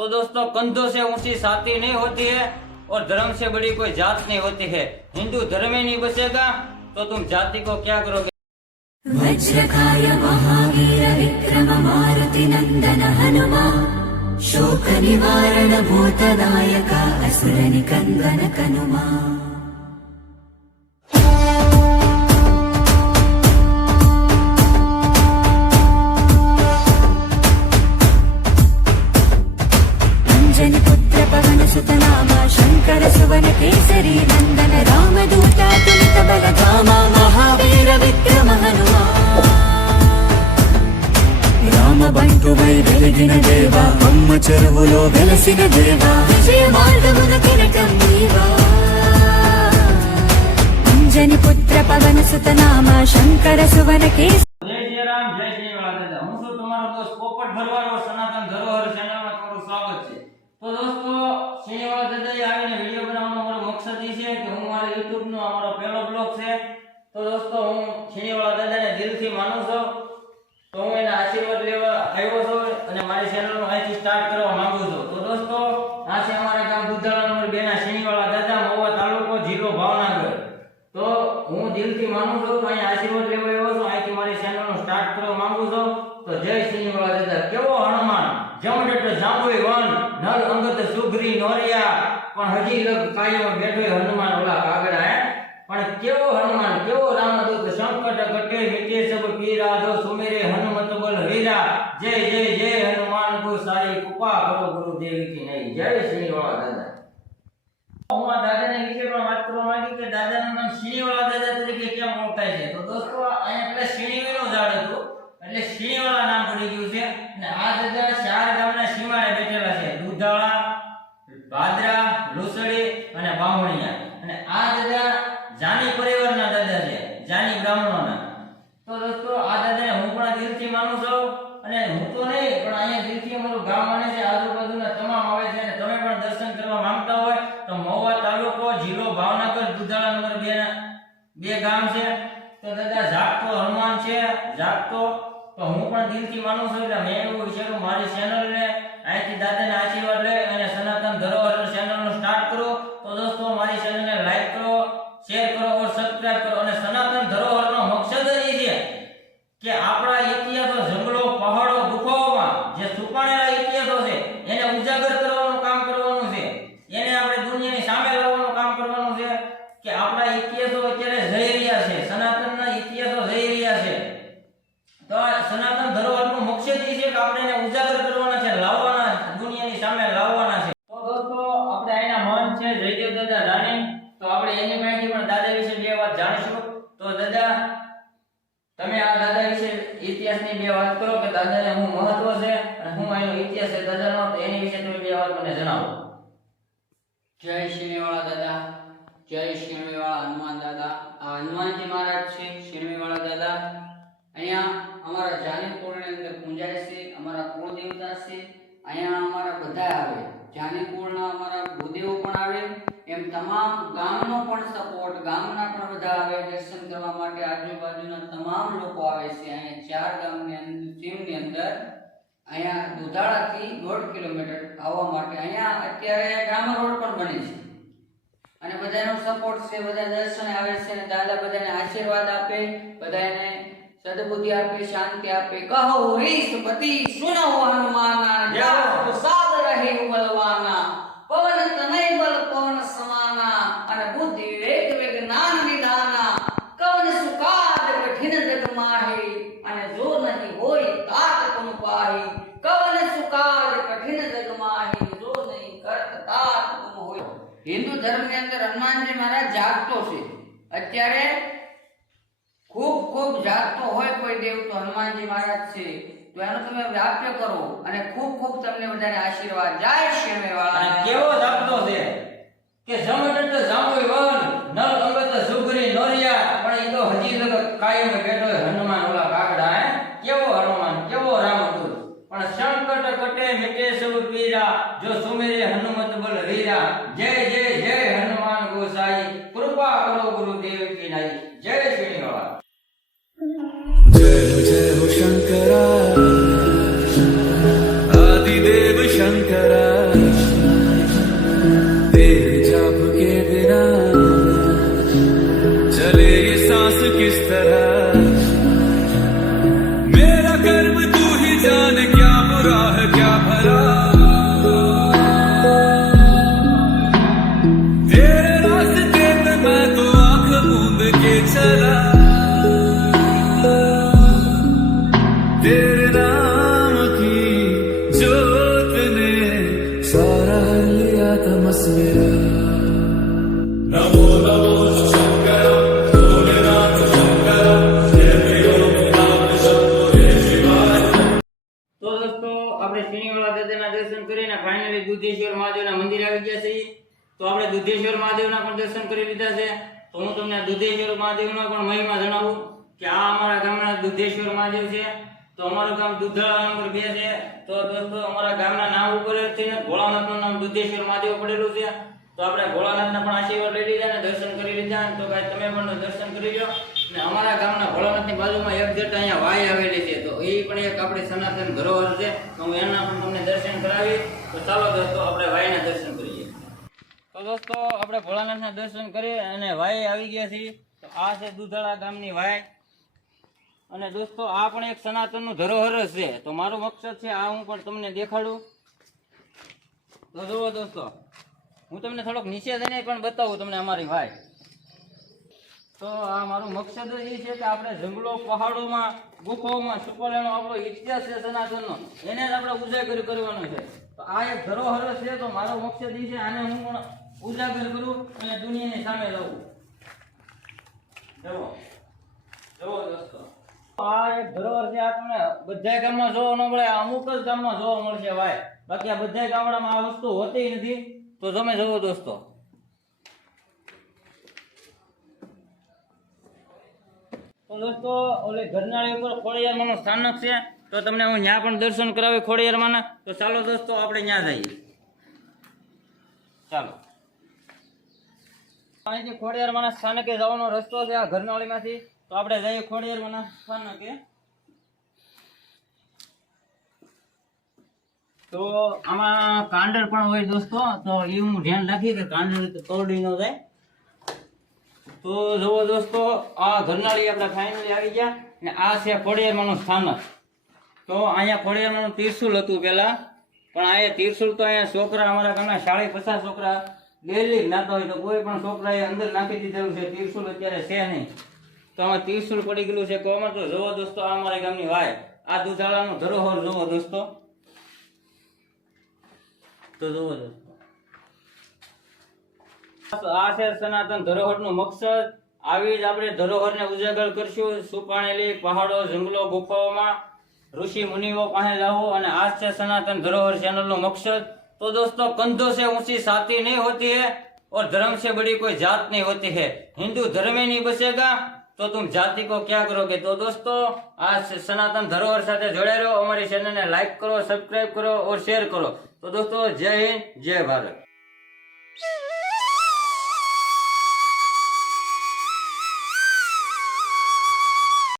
तो दोस्तों कंधों से ऊंची छाती नहीं होती है और धर्म से बड़ी कोई जात नहीं होती है हिंदू धर्म ही नहीं बचेगा तो तुम जाति को क्या करोगे वज्रकाय महावीर विक्रम मारुति नन्दन हनुमा शोकनिवारण भूतदायक असुर निकन्दन कनुमा సుతనామ శంకర సువన కేసరి నందన రామదూత తులిత బలధామ మహావీర విక్రమ హనుమా రామ బంటువై వెలిగిన దేవా అమ్మ చెరువులో వెలసిన దేవా విజయ మార్గమున కిరటం పుత్ర పవన సుతనామ శంకర సువన కేసరి. રામ જય શનિવાળા દાદાએ આવીને વીડિયો બનાવવાનો મારો મકસદ છે કે હું મારા YouTube નો અમારો પહેલો બ્લોગ છે. તો દોસ્તો, હું શનિવાળા દાદાને દિલથી માનું છું. તો હું એના આશીર્વાદ લેવા આવ્યો છું અને મારી ચેનલનું અહીંથી સ્ટાર્ટ કરવા માંગુ છું. તો દોસ્તો, આ છે અમારા ગામ દુધાળા નંબર બે ના શનિવાળા દાદા મહુવા તાલુકો જિલ્લો ભાવનગર. તો હું દિલથી માનું છું કે અહીં આશીર્વાદ લેવા આવ્યો છું. અહીંથી મારી ચેનલનું સ્ટાર્ટ કરવા માંગુ છું. તો જય શનિવાળા દાદા. કેવો વન નર અંગત સુગ્રી નોરિયા, પણ હજી લગ કાયમ બેઠો હનુમાન ઓલા કાગડા, હે? પણ કેવો હનુમાન, કેવો રામદૂત પણ દિલથી માનું છું એટલે મેં એવું વિચાર્યું મારી ચેનલને અહીંથી દાદાને આશીર્વાદ લે અને સનાતન ધરોહર વિશે તમે બે વાત મને જણાવો. જય શિરમેવાળા દાદા, જય શિરમેવાળા હનુમાન દાદા. આ હનુમાનજી મહારાજ છે શિરમેવાળા દાદા. અહીંયા અમારા જાનીપુરની અંદર પૂંજાય છે, અમારા કુળ દેવતા છે, અહીંયા અમારા બધા આવે. જાનીપુરના અમારા ગુરુદેવો પણ આવે, એમ તમામ ગામનો પણ સપોર્ટ ગામના પણ બધા આવે, દર્શન કરવા માટે આજુબાજુના તમામ લોકો આવે છે. અહીંયા ચાર ગામની અંદર સીમની અંદર અહીંયા દુધાળાથી દોઢ કિલોમીટર આવવા માટે અહીંયા અત્યારે ગ્રામર રોડ પણ બને છે. અને બધાનો સપોર્ટ છે બધા દર્શન આવે છે અને દાદા બધાને આશીર્વાદ આપે બધાને સદબુદ્ધિ આપે શાંતિ આપે. કહો રીસપતિ સુનો હનુમાના જાઓ સાદ રહે બલવાના પવન તનય બલ જાગતો છે. અત્યારે ખૂબ ખૂબ જાગતો હોય કોઈ દેવ તો હનુમાનજી મહારાજ છે, તો એનો તમે વ્યાપ્ય કરો અને ખૂબ ખૂબ તમને બધાને આશીર્વાદ. જય શ્રી વાળા કેવો જાગતો છે કે જમડટ જાંબુઈ વન નલ અંગત સુગરી નોરિયા, પણ એ તો હજી લગ કાયમ બેઠો હનુમાન ઓલા કાગડા, હે? કેવો હનુમાન, કેવો રામ રામદૂત પણ સંકટ કટે મિટે સબ પીરા, જો સુમેરે હનુમત બલ વીરા. જય जय जय हो, हो शंकरा तेरे नाम की जोत ने ફાઇનલી દુધેશ્વર મહાદેવના મંદિર આવી ગયા તો આપણે દુધેશ્વર મહાદેવના પણ દર્શન કરી લીધા છે. તો હું તમને દુધેશ્વર મહાદેવનો પણ મહિમા જણાવું કે આ અમારા ગામના દુધેશ્વર મહાદેવ છે. તો અમારું ગામ દુધાળા નંબર બે છે. તો દોસ્તો, અમારા ગામના નામ ઉપર છે. ભોળાનાથનું નામ દુધેશ્વર મહાદેવ પડેલું છે. તો આપણે ભોળાનાથના પણ આશીર્વાદ લઈ લીધા અને દર્શન કરી લીધા. તો ભાઈ તમે પણ દર્શન કરી લો અને અમારા ગામના ભોળાનાથની બાજુમાં એક જટ અહીંયા વાય આવેલી છે. તો એ પણ એક આપણી સનાતન ધરોહર છે. તો હું એના પણ તમને દર્શન કરાવી. તો ચાલો દોસ્તો, આપણે વાયના દર્શન કરીએ. તો દોસ્તો, આપણે ભોળાનાથના દર્શન કરી અને વાય આવી ગયા છીએ. તો આ છે દુધાળા ગામની વાય. અને દોસ્તો, આ પણ એક સનાતનનું ધરોહર છે તો મારું મકસદ છે, આ હું પણ તમને દેખાડું. તો જુઓ દોસ્તો, હું તમને થોડોક નીચે જઈને પણ બતાવું તમને અમારી ભાઈ તો આ મારું મકસદ એ છે કે આપણે જંગલો, પહાડોમાં, ગુફાઓમાં છુપાયેલો આપણો ઇતિહાસ છે સનાતનનો. એને જ આપણે ઉજાગર કરવાનો છે. તો આ એક ધરોહર છે, તો મારો મકસદ એ છે, આને હું પણ ઉજાગર કરું અને દુનિયાની સામે લઉં જુઓ. જુઓ દોસ્તો. આ એક ધરોહર છે, આ તમને બધા ગામમાં જોવા ન મળે, અમુક જ ગામમાં જોવા મળશે ભાઈ. બાકી આ બધા ગામડામાં આ વસ્તુ હોતી નથી, તો તમે જુઓ દોસ્તો. તો દોસ્તો, ઓલે ઘરનાળી ઉપર ખોડિયારમાંનું સ્થાનક છે, તો તમને હું ત્યાં પણ દર્શન કરાવી ખોડિયારમાંના. તો ચાલો દોસ્તો, આપણે ત્યાં જઈએ. ચાલો. અહીંથી ખોડિયારમાંના સ્થાનકે જવાનો રસ્તો છે આ ઘરનાળીમાંથી. તો આપણે જઈએ ખોડિયારમાંના સ્થાનકે તો આમાં કાંડર પણ હોય દોસ્તો, તો એ હું ધ્યાન રાખી કે કાંડર તોડી ન જાય. તો જુઓ દોસ્તો, આ ઘરનાળી આપણા ફાઇનલી આવી ગયા ને આ છે ખોડિયારમાંનું સ્થાનક. તો અહીંયા ખોડિયારમાંનું તીરસુલ હતું પહેલાં, પણ અહીંયા તીરસુલ તો અહીંયા છોકરા અમારા ઘરના સાડી પચાસ છોકરા, ડેલી નાતા હોય તો કોઈ પણ છોકરાએ અંદર નાખી દીધેલું છે. તીરસુલ અત્યારે છે નહીં. તો આમાં તીરસુલ પડી ગયેલું છે કોમાં તો જુઓ દોસ્તો આ અમારા ગામની વાય આ દુધાળાનું ધરોહર જુઓ દોસ્તો તો જુઓ દોસ્તો આ છે સનાતન ધરોહરનું મકસદ આવી જ આપણે ધરોહરને ઉજાગર કરશું સુપાણેલી પહાડો જંગલો ગુફાઓમાં ઋષિ મુનિઓ પાસે જવું અને આ છે સનાતન ધરોહર ચેનલનું મકસદ તો દોસ્તો કંધો से ऊंची छाती नहीं होती है और धर्म से बड़ी कोई जात नहीं होती है हिंदू धर्म में नहीं बसेगा તો તુમ જાતિ કો ક્યાં કરોગે તો દોસ્તો, આ સનાતન ધરોહર સાથે જોડાઈ રહ્યો અમારી ચેનલને લાઈક કરો સબસ્ક્રાઇબ કરો, ઓર શેર કરો. તો દોસ્તો, જય હિન્દ, જય ભારત.